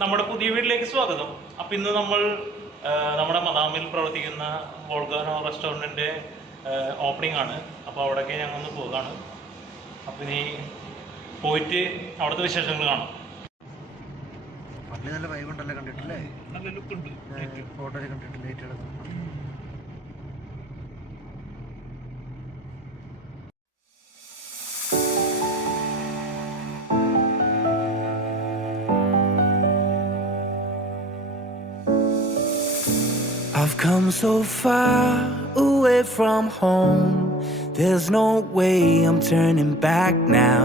നമ്മുടെ പുതിയ വീട്ടിലേക്ക് സ്വാഗതം. അപ്പം ഇന്ന് നമ്മൾ നമ്മുടെ മദാമിൽ പ്രവർത്തിക്കുന്ന വോൾഗാനോ റെസ്റ്റോറൻറ്റിൻ്റെ ഓപ്പണിംഗ് ആണ്. അപ്പോൾ അവിടേക്ക് ഞങ്ങളൊന്ന് പോകാണ്. അപ്പം ഇനി പോയിട്ട് അവിടുത്തെ വിശേഷങ്ങൾ കാണാം. നല്ല വൈബ് ഉണ്ടല്ലോ, കണ്ടിട്ടില്ലേ? നല്ല ലുക്ക് ഉണ്ട്. ഫോട്ടോയിൽ കണ്ടിട്ട് ലൈറ്റ് കിടക്കും. I've come so far away from home. There's no way I'm turning back now.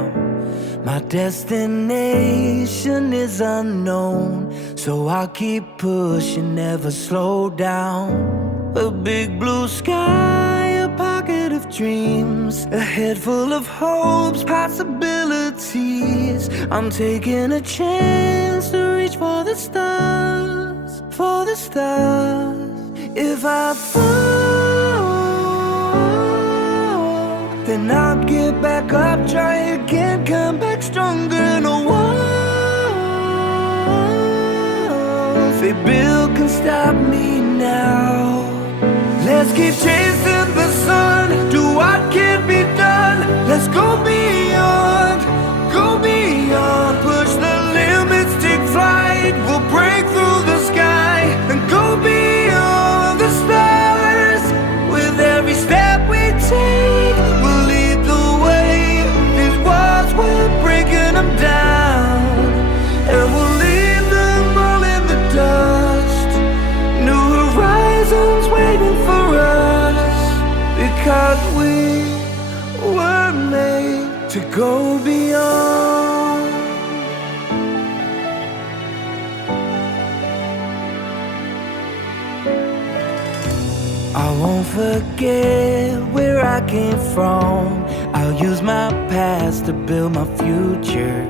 My destination is unknown, so I'll keep pushing, never slow down. A big blue sky, a pocket of dreams, a head full of hopes, possibilities. I'm taking a chance to reach for the stars, for the stars. If I fall, then I'll get back up, try again, come back stronger. No walls they build can stop me now. Let's keep chasing the sun, do what can be done. Let's go beyond, push the limits, take flight. We'll break through the sky and go beyond the stars. With every step we take, we'll lead the way. These walls, we're breaking them down, and we'll leave them all in the dust. New horizons waiting for us, because we were made to go beyond. I won't forget where I came from. I'll use my past to build my future.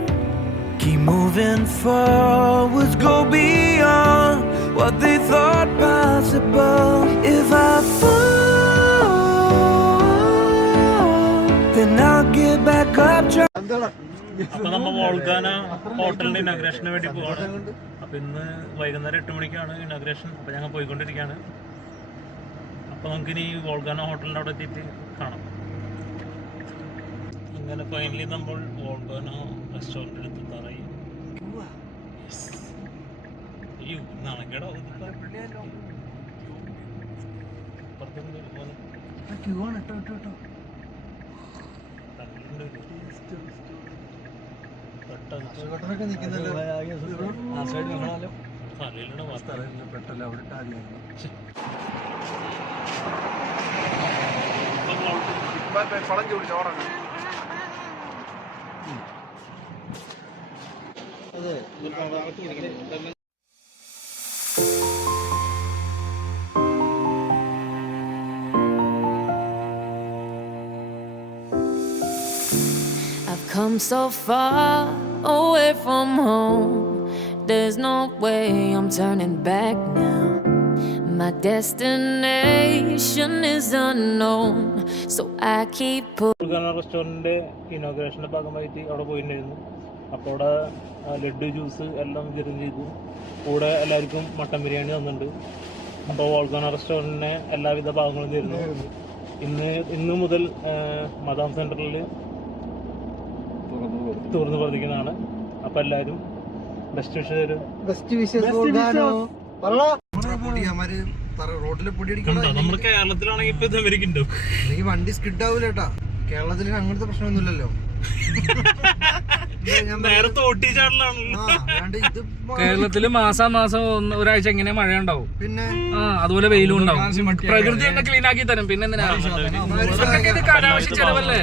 Keep moving forwards, go beyond what they thought possible. If I fall, then I'll get back up. അപ്പൊ നമ്മൾ വോൾഗാന ഹോട്ടലിന്റെ ഇനാഗ്രേഷന് വേണ്ടി പോവാണ്. അപ്പൊ ഇന്ന് വൈകുന്നേരം 8 മണിക്കാണ് ഇനാഗ്രേഷൻ. അപ്പൊ ഞങ്ങൾ പോയിക്കൊണ്ടിരിക്കുകയാണ്. അപ്പൊ നമുക്കിനി വോൾഗാന ഹോട്ടലിന്റെ അവിടെ എത്തിയിട്ട് കാണാം. അങ്ങനെ ഫൈനലി നമ്മൾ വോൾഗാന റെസ്റ്റോറൻറ്റിൽ എത്താറായി. നാണക്കേടോ I've come so far away from home. There's no way I'm turning back now. My destination is unknown, so I keep വോൾഗാന റെസ്റ്റോറൻറ്റിൻ്റെ ഇനോഗ്രേഷൻ്റെ ഭാഗമായിട്ട് അവിടെ പോയിട്ടുണ്ടായിരുന്നു. അപ്പോൾ അവിടെ ലഡ്ഡു ജ്യൂസ് എല്ലാം വിതരണം ചെയ്തു. കൂടെ എല്ലാവർക്കും മട്ടൻ ബിരിയാണി തന്നിട്ടുണ്ട്. അപ്പോൾ വോൾഗാന റെസ്റ്റോറൻറ്റിന് എല്ലാവിധ ഭാഗങ്ങളും തരുന്നു. ഇന്ന് മുതൽ മദാം സെൻറ്ററിൽ തുറന്നു പ്രവർത്തിക്കുന്നതാണ്. അപ്പം എല്ലാവരും ബെസ്റ്റ് വിഷ് തരും. നമ്മുടെ കേരളത്തിലാണെങ്കിൽ ഇപ്പൊ ഇവർക്ക് ഉണ്ടാവും. വണ്ടി സ്കിഡ് ആവൂലേട്ടാ. കേരളത്തിൽ അങ്ങനത്തെ പ്രശ്നമൊന്നുമില്ലല്ലോ. നേരത്തെ ഓട്ടിച്ചാടലാണല്ലോ. കേരളത്തില് മാസം ഒരാഴ്ച എങ്ങനെ മഴ ഉണ്ടാവും, പിന്നെ അതുപോലെ വെയിലും ഉണ്ടാവും. പ്രകൃതി തന്നെ ക്ലീൻ ആക്കി തരും. പിന്നെ എന്തിനാ കാലാവസ്ഥ ചെലവല്ലേ.